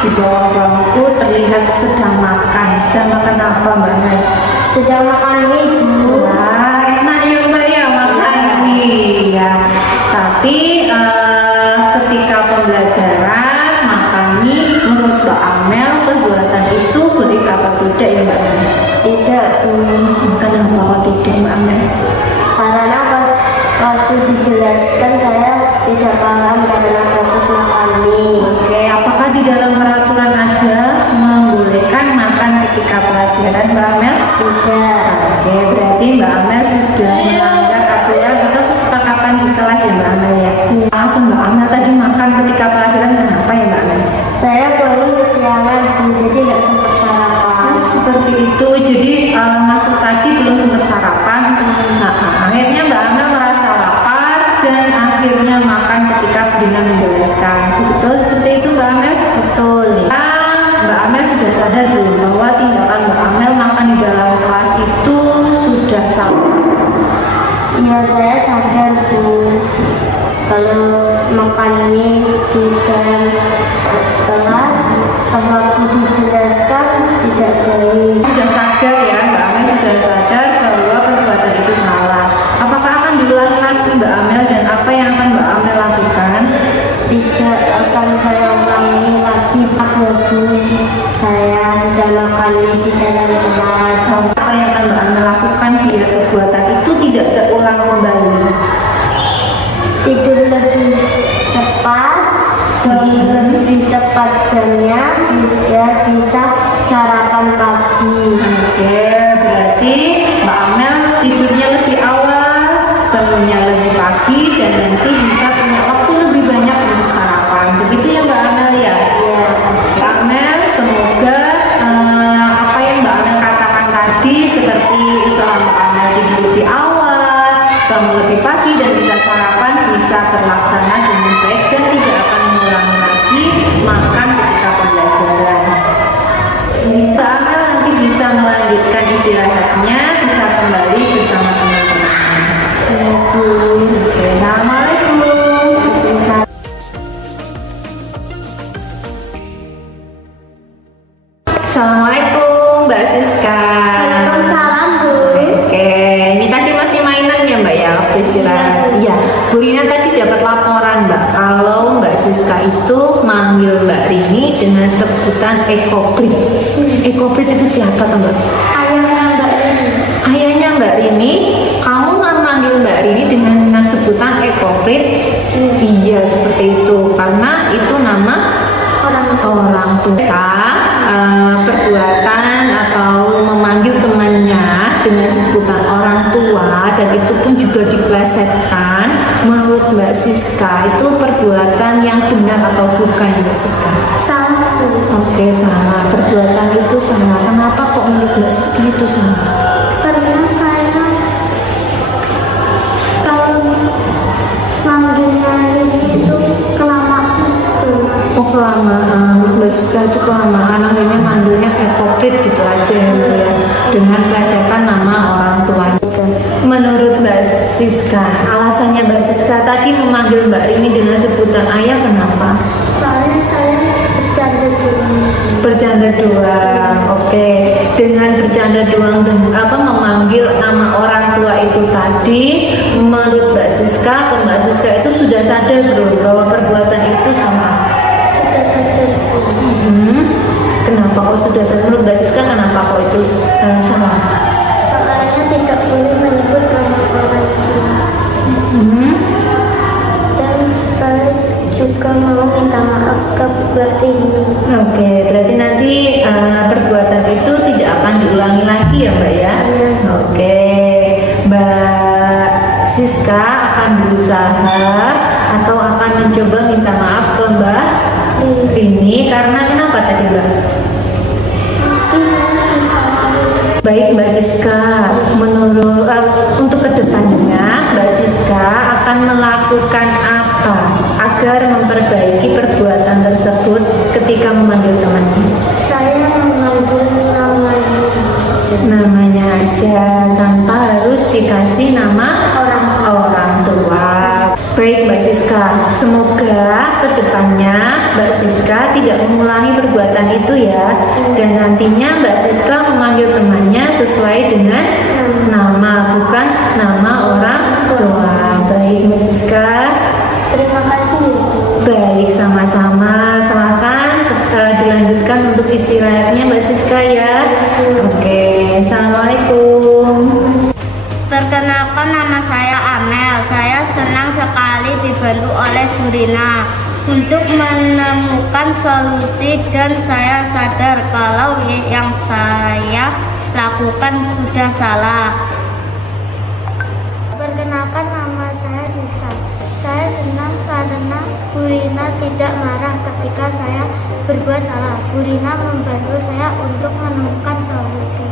di bawah bangku terlihat sedang makan. Sedang makan apa Mbak Mel? Sedang makan mie. Wah, enak ya Mbak ya makan mie ya. Tapi ketika pembelajaran makan mie, menurut Mbak Amel perbuatan itu baik apa tidak ya Mbak Mel? Tidak. Kenapa kok tidak Mbak Amel? Karena waktu dijelaskan saya tidak paham karena fokus makan mie. Oke, apakah di dalam peraturan ada membolehkan makan ketika pelajaran Mbak Amel? Tidak. Oke, berarti Mbak Amel sudah melanggar aturan atau kesepakatan di kelas ya Mbak Amel ya? Alasan Mbak Amel tadi makan ketika pelajaran kenapa ya Mbak Amel? Saya baru kesiangan, jadi nggak sempat sarapan. Seperti itu, jadi masuk tadi belum sempat sarapan. Akhirnya Mbak Amel merasa lapar dan akhirnya makan ketika dengan menjelaskan. Betul seperti itu Mbak Amel? Betul. Mbak Amel sudah sadar belum bahwa tindakan Mbak Amel makan di dalam kelas itu sudah salah? Iya, saya sadar Bu. Kalau makan mie di dalam kelas, waktu dijelaskan tidak baik. Sudah sadar ya Mbak Amel, sudah sadar bahwa perbuatan itu salah. Apakah akan diulangi lagi Mbak Amel dan apa yang akan Mbak Amel lakukan? Tidak akan saya ulangi lagi Bu. Saya sudah makan mie di dalam kelas. Apa yang akan Mbak Amel lakukan biar perbuatan itu tidak terulang kembali? Tidur lebih cepat, bangun lebih tepat jamnya, biar bisa sarapan pagi. Oke, berarti Mbak Amel tidurnya lebih awal, bangunnya lebih pagi, dan nanti bisa punya waktu lebih banyak untuk sarapan. Begitu ya Mbak Amel ya? Ya. Mbak Amel, semoga apa yang Mbak Amel katakan tadi seperti usaha Mbak Amel tidur lebih awal, bangun lebih pagi, dan bisa sarapan bisa terlaksana dengan baik dan tidak akan mengulangi lagi makan ketika pembelajaran. Mbak Amel nanti bisa melanjutkan istirahatnya, bisa kembali bersama teman-teman. Oke, assalamualaikum. Assalamualaikum Mbak Siska. Waalaikumsalam Bu. Oke, ini tadi masih mainan ya Mbak ya, waktu istirahat. Iya, Bu Rina tadi dapat laporan Mbak kalau Mbak Siska itu manggil Mbak Rini dengan sebutan Ekoprit. Ekoprit itu siapa tuh Mbak? Ayahnya Mbak Rini. Ayahnya Mbak Rini. Kamu memanggil Mbak Rini dengan sebutan Ekoprit? Iya, seperti itu. Karena itu nama orang tua. Perbuatan atau memanggil temannya dengan sebutan orang tua, dan itu pun juga diplesetkan. Menurut Mbak Siska itu perbuatan yang benar atau bukan Mbak Siska? Salah. Oke, salah. Perbuatan itu salah. Kenapa kok menurut Mbak Siska itu salah? Karena saya kalau manggilnya itu kelamaan. Oh, kelamaan. Mbak Siska itu kelamaan, akhirnya manggilnya Ekoprit gitu aja ya, dengan plesetan nama orang tua. Menurut Mbak Siska, alasannya Mbak Siska tadi memanggil Mbak Rini dengan sebutan ayah kenapa? Soalnya saya bercanda doang. Bercanda doang. Oke, dengan bercanda doang dan memanggil nama orang tua itu tadi, menurut Mbak Siska itu sudah sadar belum bahwa perbuatan itu salah? Sudah sadar. Kenapa kok sudah sadar? Menurut Mbak Siska kenapa kok itu salah? Soalnya tidak boleh menyebut nama orang tua. Dan saya juga mau minta maaf ke Mbak Rini. Oke, berarti nanti perbuatan itu tidak akan diulangi lagi ya Mbak ya? Oke, Mbak Siska akan berusaha atau akan mencoba minta maaf ke Mbak Rini karena kenapa tadi Mbak? Baik Mbak Siska, menurut untuk kedepannya Mbak Siska akan melakukan apa agar memperbaiki perbuatan tersebut ketika memanggil temannya? Saya memanggil Namanya aja tanpa harus dikasih nama orang tua. Baik Mbak Siska, semoga kedepannya Mbak Siska Siska tidak mengulangi perbuatan itu ya. Dan nantinya Mbak Siska memanggil temannya sesuai dengan nama, bukan nama orang tua. Baik Mbak Siska. Terima kasih. Baik, sama-sama. Silakan dilanjutkan untuk istirahatnya Mbak Siska ya. Oke, Assalamualaikum. Perkenalkan, nama saya Amel. Saya senang sekali dibantu oleh Bu Rina untuk menemukan solusi, dan saya sadar kalau yang saya lakukan sudah salah. Perkenalkan, nama saya Sisa. Saya senang karena Bu Rina tidak marah ketika saya berbuat salah. Bu Rina membantu saya untuk menemukan solusi.